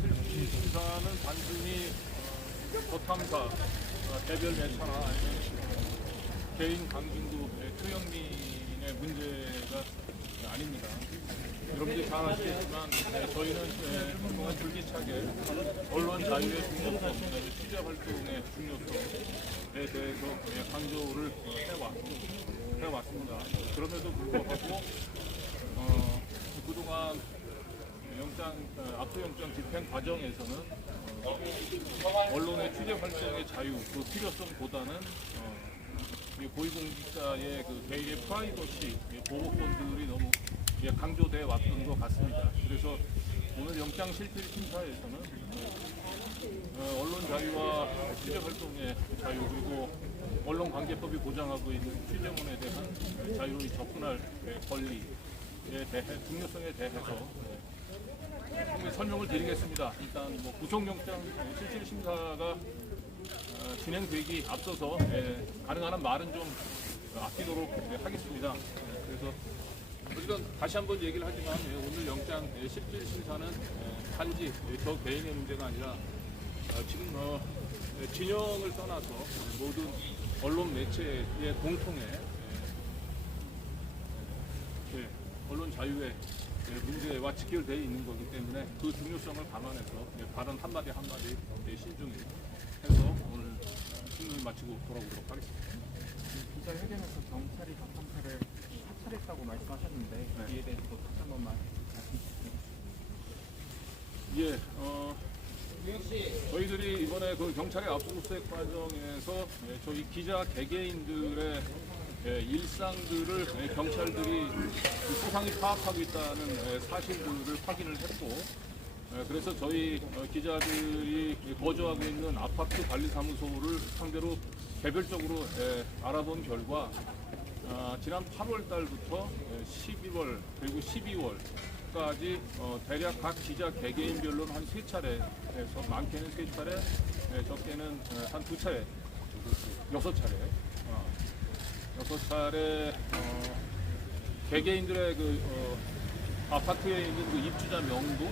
실질심사는 단순히 거탐사, 개별 매체나 아니면 개인 강진구 투영민의 문제가 아닙니다. 여러분들이 잘 아시겠지만 저희는 그동안 줄기차게 언론 자유의 중요성, 취재 활동의 중요성에 대해서 강조를 해왔습니다. 그럼에도 불구하고 그동안 압수영장 집행 과정에서는 언론의 취재 활동의 자유, 그 필요성보다는 고위공직자의 그 개인의 프라이버시 보호권들이 너무 강조돼 왔던 것 같습니다. 그래서 오늘 영장실질심사에서는 언론 자유와 취재 활동의 자유, 그리고 언론관계법이 보장하고 있는 취재문에 대한 자유로이 접근할 권리에 대해 중요성에 대해서 설명을 드리겠습니다. 일단 구속영장 실질심사가 진행되기 앞서서 가능한 한 말은 좀 아끼도록 하겠습니다. 그래서 어쨌든 다시 한번 얘기를 하지만 오늘 영장 실질심사는 단지 저 개인의 문제가 아니라 지금 진영을 떠나서 모든 언론 매체의 공통의 언론 자유의 문제와 직결되어 있는 거기 때문에 그 중요성을 감안해서 발언 한마디 한마디 신중히 해서 오늘 신문을 마치고 돌아오도록 하겠습니다. 기자회견에서 경찰이 거탐사를 사찰했다고 말씀하셨는데 이에 대해서 다시 한 번만 말씀 주시죠. 저희들이 이번에 그 경찰의 압수수색 과정에서 저희 기자 개개인들의 일상들을 경찰들이 소상히 파악하고 있다는 사실들을 확인을 했고, 그래서 저희 기자들이 거주하고 있는 아파트 관리사무소를 상대로 개별적으로 알아본 결과 지난 8월 달부터 11월 그리고 12월까지 대략 각 기자 개개인별로는 한 3차례에서 많게는 3차례, 적게는 한 2차례, 6차례 6차례 개개인들의 그 아파트에 있는 그 입주자 명부,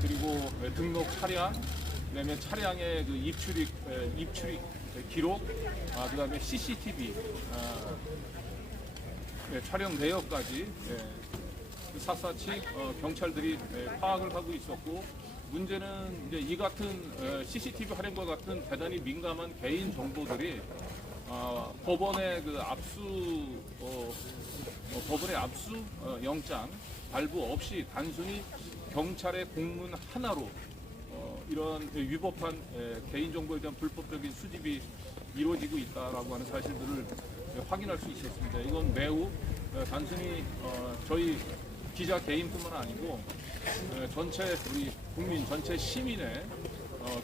그리고 등록 차량, 그다음에 차량의 그 입출입 기록, 그다음에 CCTV 촬영 내역까지 샅샅이 경찰들이 파악을 하고 있었고, 문제는 이제 이 같은 CCTV 활용과 같은 대단히 민감한 개인 정보들이 법원의 그 법원의 압수 영장 발부 없이 단순히 경찰의 공문 하나로 이런 위법한 개인정보에 대한 불법적인 수집이 이루어지고 있다라고 하는 사실들을 확인할 수 있었습니다. 이건 매우 단순히 저희 기자 개인뿐만 아니고 전체 우리 국민 전체 시민의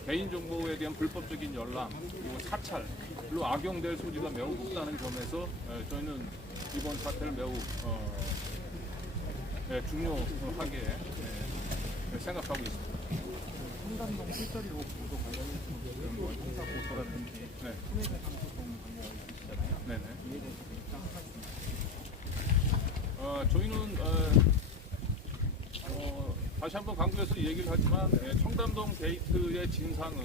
개인정보에 대한 불법적인 열람 그리고 사찰로 악용될 소지가 매우 높다는 점에서 저희는 이번 사태를 매우 중요하게 생각하고 있습니다. 청담동 필터리 보도 관련해서 형사 고소라든지 손해배 상소송 관련 있으시잖아요. 네네. 이에 대해서 입장 하셨습니다. 저희는 다시 한번 강조해서 얘기를 하지만 청담동 게이트의 진상은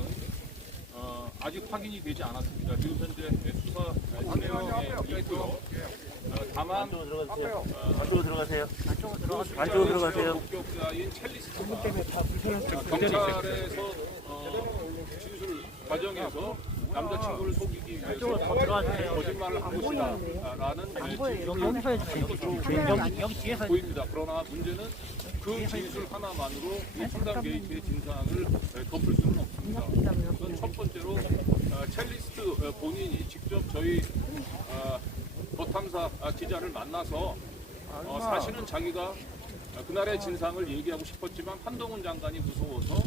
아직 확인이 되지 않았습니다. 지금 현재 수사 진행에 있고요. 다만 안쪽으로 들어가세요. 안쪽으로 들어가세요. 목격자인 첼리스트가 경찰에서 진술 과정에서 남자친구를 속이기 위해서 거짓말을 한 것이다라는 진술이 보입니다. 그러나 문제는 그 진술 하나만으로 이 청담 게이트의 진상을 덮을 수는 없습니다. 우선 첫 번째로 첼리스트 본인이 직접 저희 거탐사 기자를 만나서 사실은 자기가 그날의 진상을 얘기하고 싶었지만 한동훈 장관이 무서워서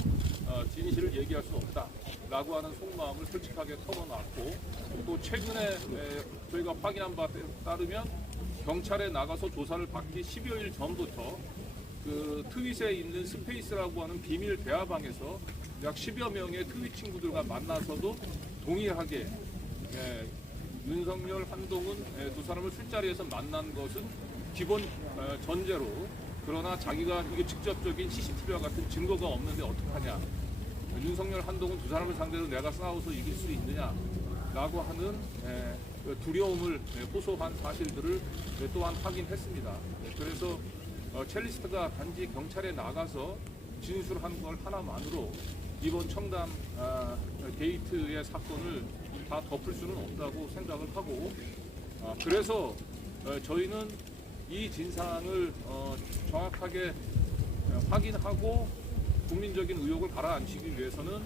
진실을 얘기할 수 없다라고 하는 속마음을 솔직하게 털어놨고, 또 최근에 저희가 확인한 바에 따르면 경찰에 나가서 조사를 받기 10여일 전부터 그 트윗에 있는 스페이스라고 하는 비밀 대화방에서 약 10여 명의 트윗 친구들과 만나서도 동일하게 윤석열, 한동훈 두 사람을 술자리에서 만난 것은 기본 전제로 그러나 자기가 이게 직접적인 CCTV와 같은 증거가 없는데 어떡하냐. 윤석열, 한동훈 두 사람을 상대로 내가 싸워서 이길 수 있느냐라고 하는 두려움을 호소한 사실들을 또한 확인했습니다. 그래서 첼리스트가 단지 경찰에 나가서 진술한 걸 하나만으로 이번 청담 게이트의 사건을 다 덮을 수는 없다고 생각을 하고, 그래서 저희는 이 진상을 정확하게 확인하고 국민적인 의혹을 가라앉히기 위해서는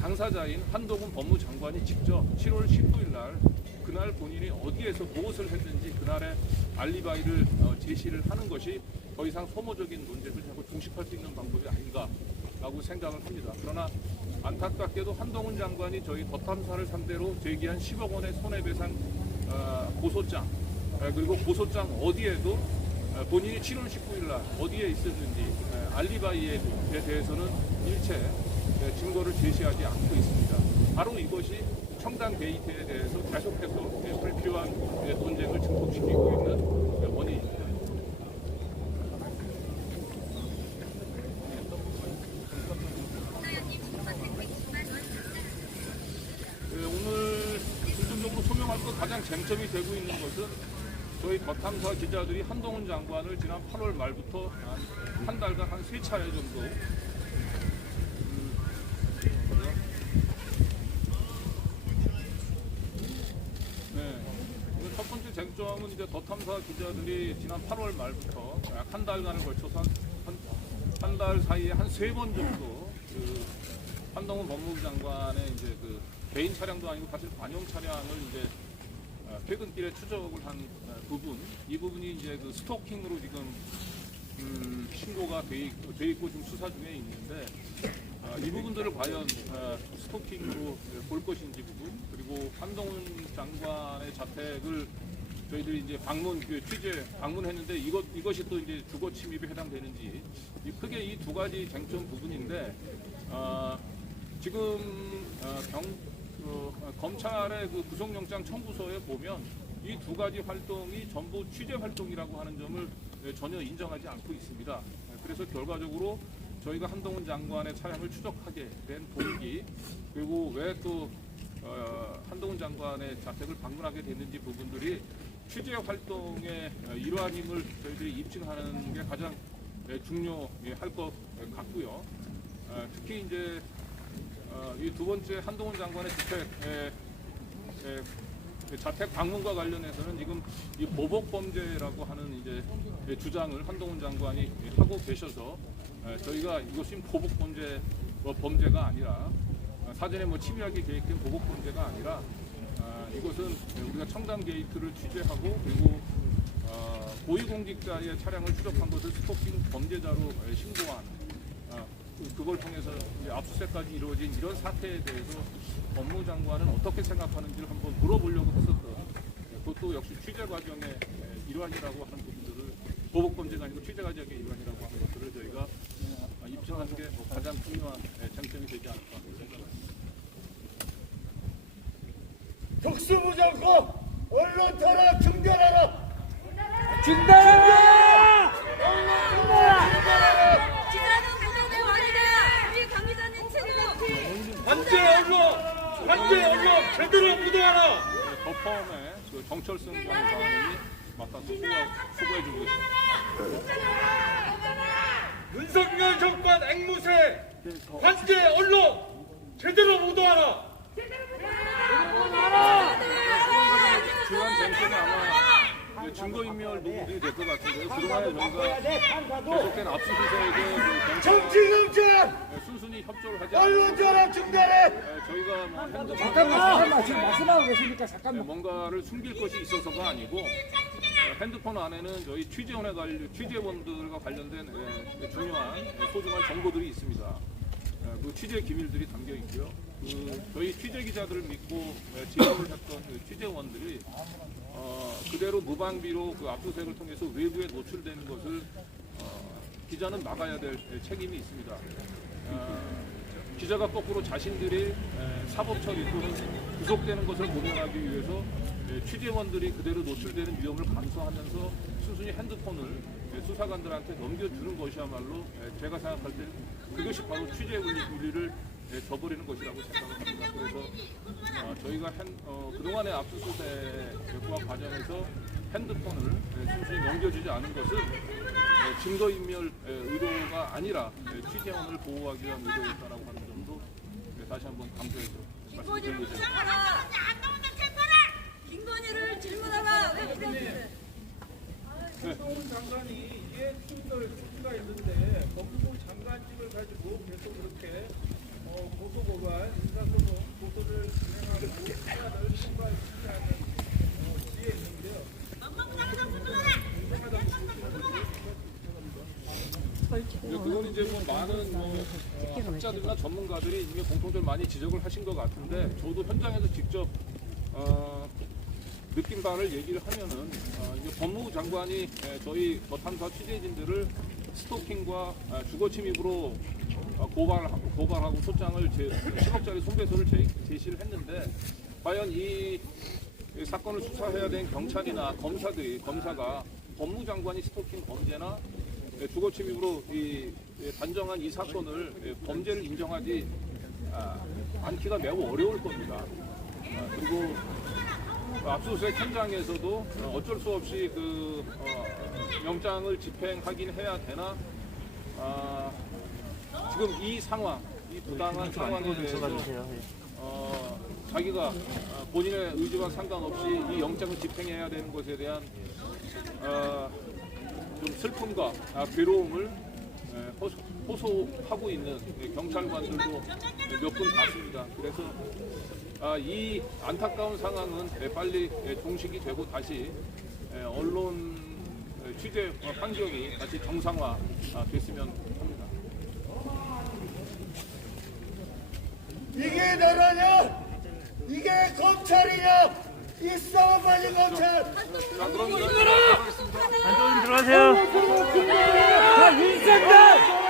당사자인 한동훈 법무장관이 직접 7월 19일 날 그날 본인이 어디에서 무엇을 했는지 그날의 알리바이를 제시를 하는 것이 더 이상 소모적인 논쟁을 하고 종식할 수 있는 방법이 아닌가라고 생각을 합니다. 그러나 안타깝게도 한동훈 장관이 저희 더 탐사를 상대로 제기한 10억 원의 손해배상 고소장, 그리고 고소장 어디에도 본인이 7월 19일 날 어디에 있었는지 알리바이에 대해서는 일체 증거를 제시하지 않고 있습니다. 바로 이것이 청담 게이트에 대해서 계속해서 불필요한 논쟁을 증폭시키고 있는 원인입니다. 오늘 중점적으로 소명할 것 가장 쟁점이 되고 있는 것은 저희 더 탐사 기자들이 한동훈 장관을 지난 8월 말부터 한 달간 한 3차례 정도 첫 번째 쟁점은 이제 더 탐사 기자들이 지난 8월 말부터 약 한 달간을 걸쳐서 한 달 사이에 한 3번 정도 한동훈 법무부 장관의 이제 그 개인 차량도 아니고 사실 관용 차량을 이제 퇴근길에 추적을 한 부분, 이 부분이 이제 그 스토킹으로 지금 신고가 돼 있고 지금 수사 중에 있는데, 이 부분들을 과연 스토킹으로 볼 것인지 부분, 그리고 한동훈 장관의 자택을 저희들이 이제 취재 방문했는데 이것이 또 이제 주거 침입에 해당되는지, 크게 이 두 가지 쟁점 부분인데, 지금 검찰의 그 구속영장 청구서에 보면 이 두 가지 활동이 전부 취재 활동이라고 하는 점을 전혀 인정하지 않고 있습니다. 그래서 결과적으로 저희가 한동훈 장관의 차량을 추적하게 된 동기, 그리고 왜 또 한동훈 장관의 자택을 방문하게 됐는지 부분들이 취재 활동의 일환임을 저희들이 입증하는 게 가장 중요할 것 같고요. 특히 이제 이 두 번째 한동훈 장관의 자택 방문과 관련해서는 지금 이 보복 범죄라고 하는 이제 주장을 한동훈 장관이 하고 계셔서, 저희가 이것이 보복 범죄가 아니라 사전에 침입하게 계획된 보복 범죄가 아니라 이것은 우리가 청담 게이트를 취재하고 그리고 고위공직자의 차량을 추적한 것을 스토킹 범죄자로 신고한, 그걸 통해서 압수수색까지 이루어진 이런 사태에 대해서 법무장관은 어떻게 생각하는지를 한번 물어보려고 했었던, 그것도 역시 취재 과정의 일환이라고 하는 부분들을, 보복범죄가 아니고 취재 과정의 일환이라고 하는 것들을 저희가 입증하는 게 가장 중요한 쟁점이 되지 않을까 생각합니다. 특수무장법 언론 탄압 중단하라! 중단하라! 기자는 구속의 원이다. 우리 관계자님 체류. 반대 언론 제대로 보도하라! 더 펌의 정철승 변호사님이 맡아서 수고해주고 있습니다. 윤석열 정권 앵무새 관계 언론 제대로 보도하라! 중요한 쟁점이 아마 증거인멸 부분이 될 것 같은데요. 그동안에 저희가 계속된 압수수색에 정치 경찰 순순히 협조를 하지 않고 언론 탄압 중단해! 저희가 잠깐만 지금 말씀하고 계시니까 잠깐만. 뭔가를 숨길 것이 있어서가 아니고, 핸드폰 안에는 저희 취재원들과 관련된 중요한 소중한 정보들이 있습니다. 그 취재 기밀들이 담겨 있고요. 저희 취재 기자들을 믿고 지원을 했던 취재원들이 그대로 무방비로 그 압수수색을 통해서 외부에 노출되는 것을 기자는 막아야 될 책임이 있습니다. 기자가 거꾸로 자신들이 사법 처리 또는 구속되는 것을 모면하기 위해서 취재원들이 그대로 노출되는 위험을 감수하면서 순순히 핸드폰을 수사관들한테 넘겨주는 것이야말로 제가 생각할 때 그것이 바로 취재 윤리를 저버리는 것이라고 생각합니다. 그래서 저희가 그동안의 압수수색과 과정에서 핸드폰을 순순히 넘겨주지 않은 것은 증거인멸 의도가 아니라 취재원을 보호하기 위한 의도였다라고 하는 점도 다시 한번 강조해서 김건희를 질문하라. 김건희를 질문하라. 왜 그러는데? 한동훈 장관이 이게 수가 있는데 법무부 장관직을 가지고 계속 그렇게 고소고발, 인사소송 고소를 진행하고 수사를 통과시키는 지에 있는데요. 그건 이제 뭐 많은 학자들이나 전문가들이 이게 공통적으로 많이 지적을 하신 것 같은데 저도 현장에서 직접 느낀 바를 얘기를 하면은 이제 법무부 장관이 저희 탐사 취재진들을 스토킹과 주거 침입으로 고발하고 소장을 10억짜리 손배소를 제시를 했는데 과연 이 사건을 수사해야 된 경찰이나 검사가 법무부 장관이 스토킹 범죄나 주거 침입으로 단정한 이 사건을 범죄를 인정하지 않기가 매우 어려울 겁니다. 그리고 압수수색 현장에서도 어쩔 수 없이 영장을 집행하긴 해야 되나 지금 이 상황, 이 부당한 상황에 대해서 자기가 본인의 의지와 상관없이 이 영장을 집행해야 되는 것에 대한 좀 슬픔과 괴로움을 호소하고 있는 경찰관들도 몇 분 봤습니다. 그래서 이 안타까운 상황은 빨리 종식이 되고 다시 언론 취재 환경이 다시 정상화 됐으면 합니다. 이게 나라냐? 이게 검찰이냐? 이 싸움만이 검찰! 안쪽으로 들어가세요. 윤석열!